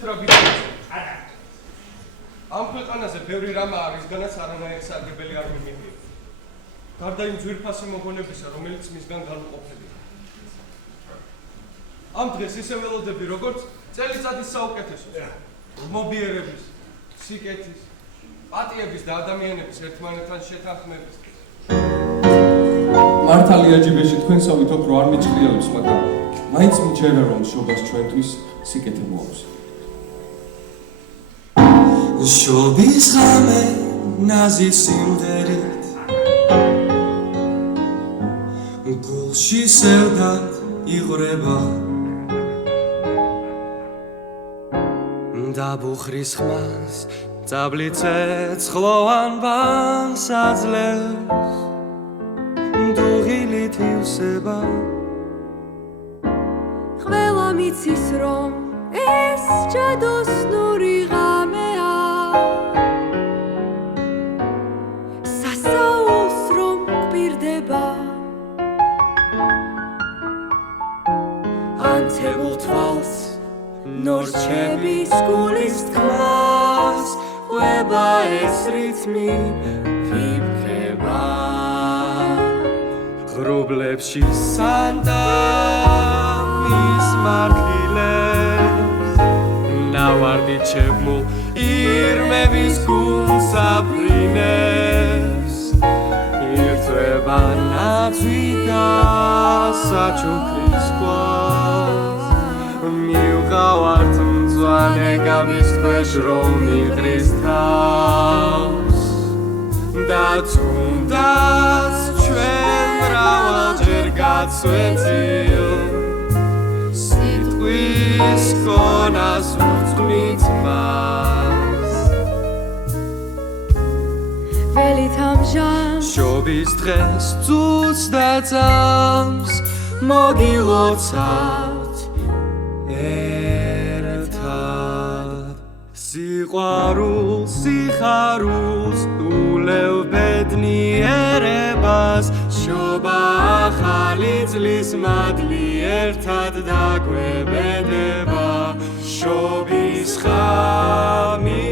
იცით რა ვიცით? ამ ქვეყანაზე ბევრი რამ არის, განაც არანაირი სარგებელი არ მიმიღია. გარდა იმ ძვირფასი მოგონებისა, რომელიც მისგან განუყოფებია. ამ დღეს ისე ველოდები, როგორც წელიწადის საუკეთესოს, მობიერების, სიკეთის, პატიების და ადამიანების ერთმანეთთან შეთანხმების. მართალია ჯიბეში თქვენსავით ოქრო არ მიჭრიალებს, მაგრამ მაინც მიჯერა რომ შობას ჩვენთვის სიკეთე მოაქვს. შობის ღამე ნაზი სიმღერით გულში სევდად იღრება დაბუხრის ხმას წაბლიცე ცხლოვან ბანს აძლევს დუღილით ივსება ყველა მიცის რომ ეს ჯადოსნური ღამეა სასაულს რომ გვპირდება ანთებულ თვალს ნორჩების გულის თქმას ყვება ეს რითმი ფიფქება ღრუბლებში სანტა მის მარხილებს ნავარდით შეღმულ ირმების გულს აფრინებს ირწვება ნაძვი და საჩუქრის კვას მივყავართ მწვანე გამის ქვეშ რომ მიყრის თავს და თუნდაც ჩვენ მრავალჯერ გაცვეთილ სიტყვის კონას ვუძღვნით მას ველით ამჟამს შობის დღეს წუთს და წამს მოგილოცავთ ერთად სიყვარულს სიხარულს ულევ ბედნიერებას შობა ახალი წლის მადლი ერთად დაგვებედება შობის ხამი